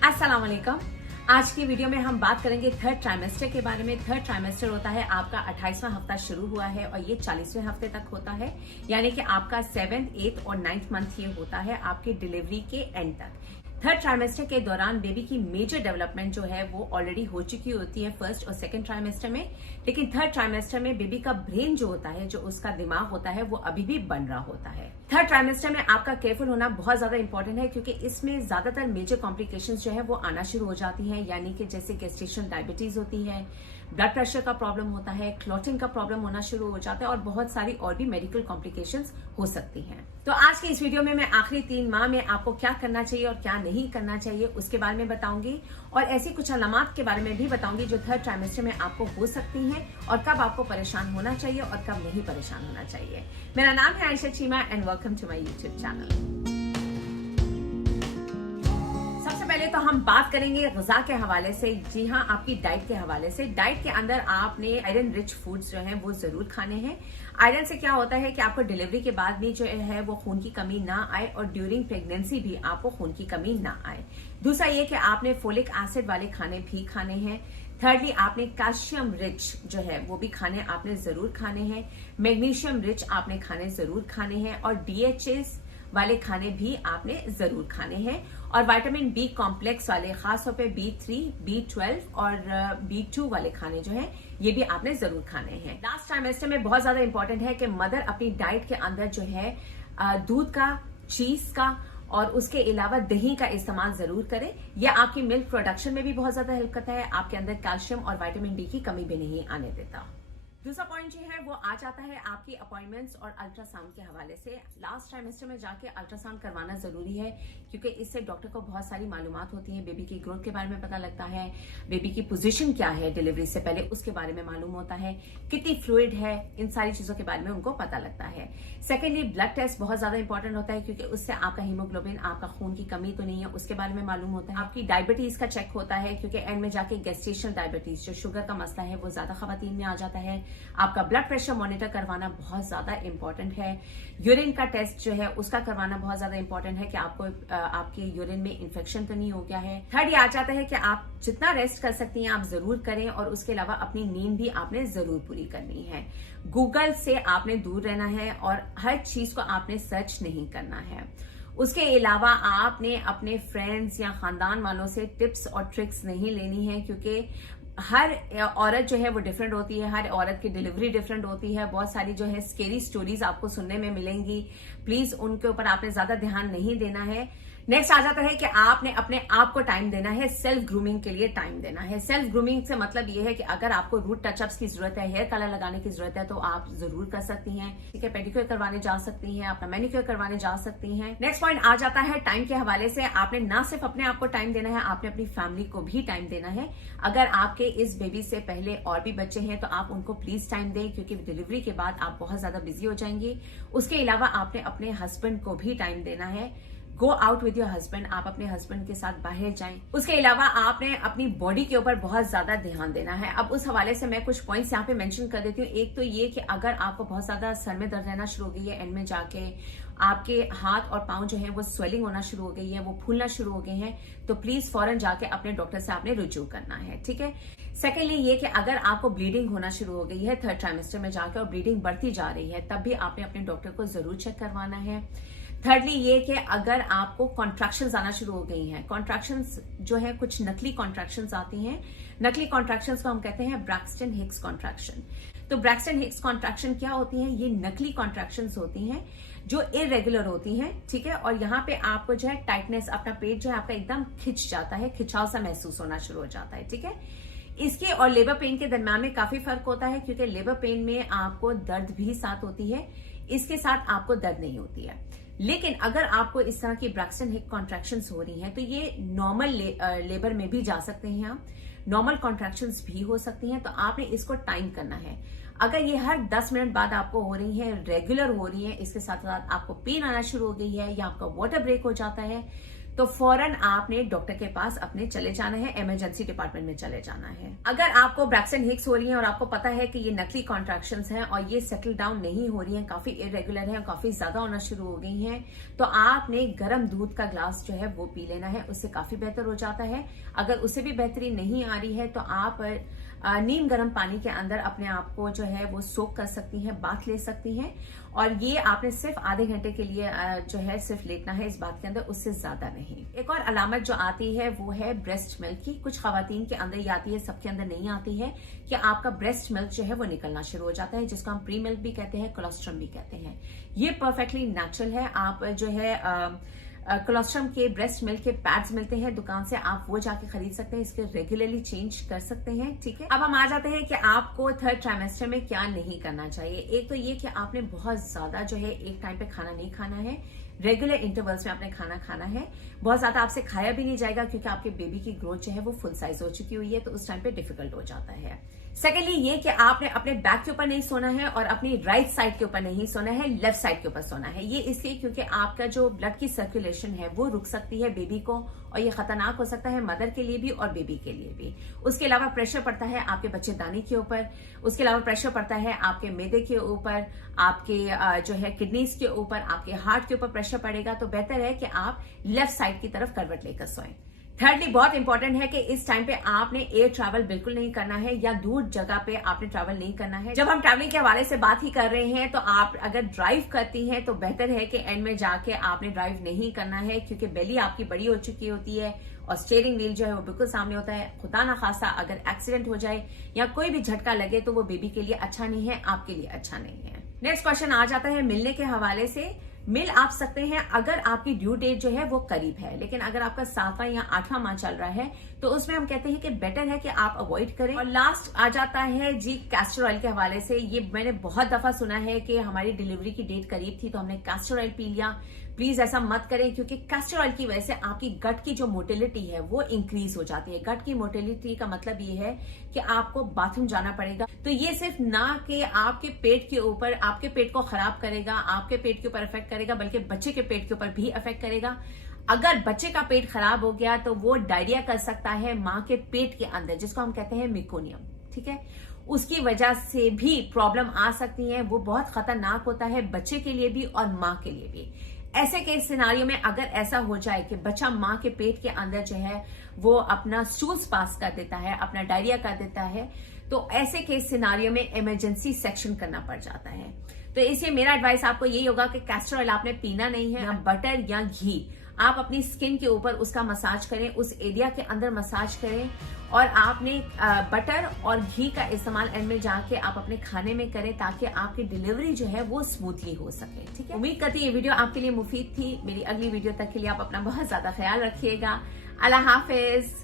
अस्सलाम वालेकुम। आज की वीडियो में हम बात करेंगे थर्ड ट्राइमेस्टर के बारे में। थर्ड ट्राइमेस्टर होता है आपका 28वां हफ्ता शुरू हुआ है और ये 40वें हफ्ते तक होता है, यानी कि आपका 7th, 8th और 9th मंथ ये होता है आपकी डिलीवरी के एंड तक। थर्ड ट्राइमेस्टर के दौरान बेबी की मेजर डेवलपमेंट जो है वो ऑलरेडी हो चुकी होती है फर्स्ट और सेकंड ट्राइमेस्टर में, लेकिन थर्ड ट्राइमेस्टर में बेबी का ब्रेन जो होता है, जो उसका दिमाग होता है, वो अभी भी बन रहा होता है। थर्ड ट्राइमेस्टर में आपका केयरफुल होना बहुत ज्यादा इंपॉर्टेंट है, क्योंकि इसमें ज्यादातर मेजर कॉम्प्लिकेशंस जो है वो आना शुरू हो जाती हैं, यानी कि जैसे गेस्टेशनल डायबिटीज होती है, ब्लड प्रेशर का प्रॉब्लम होता है, क्लॉटिंग का प्रॉब्लम होना शुरू हो जाता है और बहुत सारी और भी मेडिकल कॉम्प्लिकेशंस हो सकती हैं। तो आज के इस वीडियो में मैं आखिरी 3 माह में आपको क्या करना चाहिए और क्या नहीं करना चाहिए उसके बारे में बताऊंगी, और ऐसी कुछ अलामात के बारे में भी बताऊंगी जो थर्ड ट्राइमेस्टर में आपको हो सकती हैं और कब आपको परेशान होना चाहिए और कब नहीं परेशान होना चाहिए। मेरा नाम है Ayesha Cheema and welcome to my YouTube channel. पहले तो हम बात करेंगे ग़िज़ा के हवाले से। जी हाँ, आपकी डाइट के हवाले से। डाइट के अंदर आपने आयरन रिच फूड्स जो हैं वो जरूर खाने हैं। आयरन से क्या होता है कि आपको डिलीवरी के बाद भी जो है वो खून की कमी ना आए और ड्यूरिंग प्रेगनेंसी भी आपको खून की कमी ना आए। दूसरा ये कि आपने फोलिक एसिड वाले खाने भी खाने हैं। थर्डली आपने कैल्शियम रिच जो है वो भी खाने आपने जरूर खाने हैं। मैग्नीशियम रिच आपने खाने जरूर खाने हैं और DHAs वाले खाने भी आपने जरूर खाने हैं। और विटामिन बी कॉम्प्लेक्स वाले, खासतौर पे B3, B12 और B2 वाले खाने जो हैं ये भी आपने जरूर खाने हैं। लास्ट ट्राइमेस्टर में बहुत ज्यादा इंपॉर्टेंट है कि मदर अपनी डाइट के अंदर जो है दूध का, चीज का और उसके अलावा दही का इस्तेमाल जरूर करें। यह आपकी मिल्क प्रोडक्शन में भी बहुत ज्यादा हेल्प करता है, आपके अंदर कैल्शियम और विटामिन डी की कमी भी नहीं आने देता। दूसरा पॉइंट जो है वो आ जाता है आपकी अपॉइंटमेंट्स और अल्ट्रासाउंड के हवाले से। लास्ट ट्राइमेस्टर में जाके अल्ट्रासाउंड करवाना जरूरी है, क्योंकि इससे डॉक्टर को बहुत सारी मालूमात होती हैं। बेबी की ग्रोथ के बारे में पता लगता है, बेबी की पोजीशन क्या है डिलीवरी से पहले उसके बारे में मालूम होता है, कितनी फ्लूइड है, इन सारी चीजों के बारे में उनको पता लगता है। सेकेंडली ब्लड टेस्ट बहुत ज्यादा इंपॉर्टेंट होता है, क्योंकि उससे आपका हीमोग्लोबिन, आपका खून की कमी तो नहीं है उसके बारे में मालूम होता है। आपकी डायबिटीज का चेक होता है, क्योंकि एंड में जाके गेस्टेशनल डायबिटीज जो शुगर का मसला है वो ज्यादा खवातीन में आ जाता है। आपका ब्लड प्रेशर मॉनिटर करवाना बहुत ज्यादा इंपॉर्टेंट है। यूरिन का टेस्ट जो है उसका करवाना बहुत ज्यादा इंपॉर्टेंट है कि आपको आपके यूरिन में इन्फेक्शन तो नहीं हो गया है। थर्ड ये आ जाता है कि आप जितना रेस्ट कर सकती हैं आप जरूर करें, और उसके अलावा अपनी नींद भी आपने जरूर पूरी करनी है। गूगल से आपने दूर रहना है और हर चीज को आपने सर्च नहीं करना है। उसके अलावा आपने अपने फ्रेंड्स या खानदान वालों से टिप्स और ट्रिक्स नहीं लेनी है, क्योंकि हर औरत जो है वो डिफरेंट होती है, हर औरत की डिलीवरी डिफरेंट होती है। बहुत सारी जो है स्केरी स्टोरीज आपको सुनने में मिलेंगी, प्लीज उनके ऊपर आपने ज्यादा ध्यान नहीं देना है। नेक्स्ट आ जाता है कि आपने अपने आप को टाइम देना है, सेल्फ ग्रूमिंग के लिए टाइम देना है। सेल्फ ग्रूमिंग से मतलब ये है कि अगर आपको रूट टचअप्स की जरूरत है, हेयर कलर लगाने की जरूरत है, तो आप जरूर कर सकती हैं। ठीक है, पेडिक्योर करवाने जा सकती हैं, अपना मैनिक्योर करवाने जा सकती हैं। नेक्स्ट पॉइंट आ जाता है टाइम के हवाले से। आपने ना सिर्फ अपने आप को टाइम देना है, आपने अपनी फैमिली को भी टाइम देना है। अगर आपके इस बेबी से पहले और भी बच्चे हैं तो आप उनको प्लीज टाइम दें, क्योंकि डिलीवरी के बाद आप बहुत ज्यादा बिजी हो जाएंगी। उसके अलावा आपने अपने हस्बैंड को भी टाइम देना है। Go out with your husband, आप अपने हस्बैंड के साथ बाहर जाएं। उसके अलावा आपने अपनी बॉडी के ऊपर बहुत ज्यादा ध्यान देना है। अब उस हवाले से मैं कुछ पॉइंट्स यहाँ पे मेंशन कर देती हूँ। एक तो ये कि अगर आपको बहुत ज्यादा सर में दर्द रहना शुरू हो गई है, एंड में जाके आपके हाथ और पांव जो है वो स्वेलिंग होना शुरू हो गई है, वो फूलना शुरू हो गए हैं, तो प्लीज फौरन जाके अपने डॉक्टर से आपने रुजू करना है। ठीक है। सेकेंडली ये कि अगर आपको ब्लीडिंग होना शुरू हो गई है थर्ड ट्राइमेस्टर में जाके और ब्लीडिंग बढ़ती जा रही है, तब भी आपने अपने डॉक्टर को जरूर चेक करवाना है। थर्डली ये कि अगर आपको कॉन्ट्रैक्शंस आना शुरू हो गई हैं, कॉन्ट्रैक्शंस जो है कुछ नकली कॉन्ट्रैक्शंस आती हैं। नकली कॉन्ट्रैक्शंस को हम कहते हैं ब्रैक्सटन हिक्स कॉन्ट्रैक्शन। तो ब्रैक्सटन हिक्स कॉन्ट्रैक्शन क्या होती हैं? ये नकली कॉन्ट्रैक्शंस होती हैं जो इरेगुलर होती हैं। ठीक है, और यहाँ पे आपको जो है टाइटनेस, अपना पेट जो है आपका एकदम खिंच जाता है, खिंचाव सा महसूस होना शुरू हो जाता है। ठीक है, इसके और लेबर पेन के दरम्यान में काफी फर्क होता है, क्योंकि लेबर पेन में आपको दर्द भी साथ होती है, इसके साथ आपको दर्द नहीं होती है। लेकिन अगर आपको इस तरह की ब्रैक्सटन हिक कॉन्ट्रैक्शंस हो रही हैं तो ये नॉर्मल लेबर में भी जा सकते हैं, आप नॉर्मल कॉन्ट्रैक्शंस भी हो सकती हैं। तो आपने इसको टाइम करना है। अगर ये हर 10 मिनट बाद आपको हो रही है, रेगुलर हो रही है, इसके साथ साथ आपको पेन आना शुरू हो गई है या आपका वाटर ब्रेक हो जाता है, तो फौरन आपने डॉक्टर के पास अपने चले जाना है, इमरजेंसी डिपार्टमेंट में चले जाना है। अगर आपको ब्रैक्सन हिक्स हो रही है और आपको पता है कि ये नकली कॉन्ट्रैक्शंस हैं और ये सेटल डाउन नहीं हो रही हैं, काफी इरेगुलर हैं, काफी ज्यादा होना शुरू हो गई हैं, तो आपने गर्म दूध का ग्लास जो है वो पी लेना है, उससे काफी बेहतर हो जाता है। अगर उससे भी बेहतरी नहीं आ रही है तो आप नीम गर्म पानी के अंदर अपने आप को जो है वो सोक कर सकती हैं, बाथ ले सकती हैं, और ये आपने सिर्फ आधे घंटे के लिए जो है सिर्फ लेटना है इस बात के अंदर, उससे ज्यादा नहीं। एक और अलामत जो आती है वो है ब्रेस्ट मिल्क की। कुछ खवातीन के अंदर ही आती है, सबके अंदर नहीं आती है, कि आपका ब्रेस्ट मिल्क जो है वो निकलना शुरू हो जाता है, जिसको हम प्री मिल्क भी कहते हैं, कोलेस्ट्रम भी कहते हैं। ये परफेक्टली नेचुरल है। आप जो है कोलेस्ट्रम के ब्रेस्ट मिल्क के पैड्स मिलते हैं दुकान से, आप वो जाके खरीद सकते हैं, इसके रेगुलरली चेंज कर सकते हैं। ठीक है, अब हम आ जाते हैं कि आपको थर्ड ट्राइमेस्टर में क्या नहीं करना चाहिए। एक तो ये कि आपने बहुत ज्यादा जो है एक टाइम पे खाना नहीं खाना है, रेगुलर इंटरवल्स में आपने खाना खाना है। बहुत ज्यादा आपसे खाया भी नहीं जाएगा क्योंकि आपके बेबी की ग्रोथ जो है वो फुल साइज हो चुकी हुई है, तो उस टाइम पे डिफिकल्ट हो जाता है। सेकेंडली ये कि आपने अपने बैक के ऊपर नहीं सोना है और अपनी राइट साइड के ऊपर नहीं सोना है, लेफ्ट साइड के ऊपर सोना है। ये इसलिए क्योंकि आपका जो ब्लड की सर्कुलेशन है वो रुक सकती है बेबी को, और ये खतरनाक हो सकता है मदर के लिए भी और बेबी के लिए भी। उसके अलावा प्रेशर पड़ता है आपके बच्चेदानी के ऊपर, उसके अलावा प्रेशर पड़ता है आपके मैदे के ऊपर, आपके जो है किडनीज के ऊपर, आपके हार्ट के ऊपर प्रेशर पड़ेगा। तो बेहतर है कि आप लेफ्ट साइड की तरफ करवट लेकर सोएं। थर्डली बहुत इंपॉर्टेंट है कि इस टाइम पे आपने एयर ट्रैवल बिल्कुल नहीं करना है, या दूर जगह पे आपने ट्रैवल नहीं करना है। जब हम ट्रैवलिंग के हवाले से बात ही कर रहे हैं, तो आप अगर ड्राइव करती हैं तो बेहतर है कि एंड में जाके आपने ड्राइव नहीं करना है, क्योंकि बेली आपकी बड़ी हो चुकी होती है और स्टीयरिंग व्हील जो है वो बिल्कुल सामने होता है। खुदा ना खासा अगर एक्सीडेंट हो जाए या कोई भी झटका लगे तो वो बेबी के लिए अच्छा नहीं है, आपके लिए अच्छा नहीं है। नेक्स्ट क्वेश्चन आ जाता है मिलने के हवाले से। मिल आप सकते हैं अगर आपकी ड्यू डेट जो है वो करीब है, लेकिन अगर आपका 7वां या 8वां माह चल रहा है तो उसमें हम कहते हैं कि बेटर है कि आप अवॉइड करें। और लास्ट आ जाता है जी कैस्टर ऑयल के हवाले से। ये मैंने बहुत दफा सुना है कि हमारी डिलीवरी की डेट करीब थी तो हमने कैस्टर ऑयल पी लिया। प्लीज ऐसा मत करें, क्योंकि कैस्टर ऑयल की वजह से आपकी गट की जो मोटिलिटी है वो इंक्रीज हो जाती है। गट की मोटिलिटी का मतलब ये है कि आपको बाथरूम जाना पड़ेगा। तो ये सिर्फ ना कि आपके पेट के ऊपर, आपके पेट को खराब करेगा, आपके पेट के ऊपर इफेक्ट करेगा, बल्कि बच्चे के पेट के ऊपर भी इफेक्ट करेगा। अगर बच्चे का पेट खराब हो गया तो वो डायरिया कर सकता है माँ के पेट के अंदर, जिसको हम कहते हैं मिकोनियम। ठीक है, उसकी वजह से भी प्रॉब्लम आ सकती है। वो बहुत खतरनाक होता है बच्चे के लिए भी और माँ के लिए भी। ऐसे केस सिनारियो में अगर ऐसा हो जाए कि बच्चा माँ के पेट के अंदर जो है वो अपना स्टूल्स पास कर देता है, अपना डायरिया कर देता है, तो ऐसे केस सिनारियो में इमरजेंसी सेक्शन करना पड़ जाता है। तो इसलिए मेरा एडवाइस आपको यही होगा कि कैस्टर ऑयल आपने पीना नहीं है, या बटर या घी आप अपनी स्किन के ऊपर उसका मसाज करें, उस एरिया के अंदर मसाज करें, और आपने बटर और घी का इस्तेमाल एंड में जाके आप अपने खाने में करें, ताकि आपकी डिलीवरी जो है वो स्मूथली हो सके। ठीक है, उम्मीद करती हूँ ये वीडियो आपके लिए मुफीद थी। मेरी अगली वीडियो तक के लिए आप अपना बहुत ज्यादा ख्याल रखिएगा। अल्लाह हाफिज।